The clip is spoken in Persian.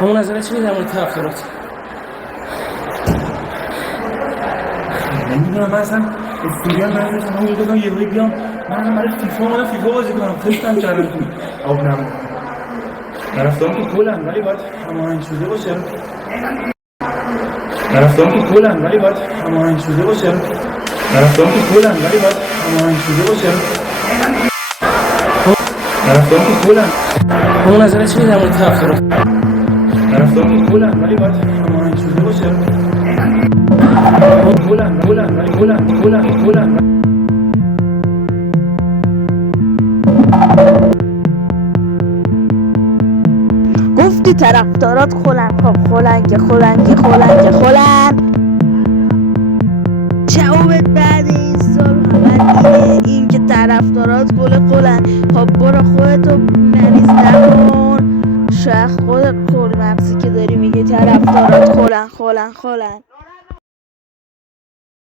همون نظره چی در مورد طرفدارات؟ نمیدونم، من اصلا استودیان نمیدونم همون بگم یه روی بیام من اصلا برای فیفا اومدم فیفا بازی کنم، تستم کردم تو آب نمون نرفتم تو کلم ولی باید هماهنگ شده باشه. نرفتم تو کلم ولی باید هماهنگ شده باشه. نرفتم تو کلم ولی باید هماهنگ شده باشه. نرفتم تو کلم. همون نظره چی در مورد طرفدارات؟ نرفتم تو کلم ولی باید هماهنگ شده باشه. کلم گفتی طرفدارات خلن، خب خلن جوابت بعد این سال فقط این که طرفدارات خلن. خب برو خودتو مریض نکن، شاید خودت کل مغزی که داری میگه طرفدارات خلن.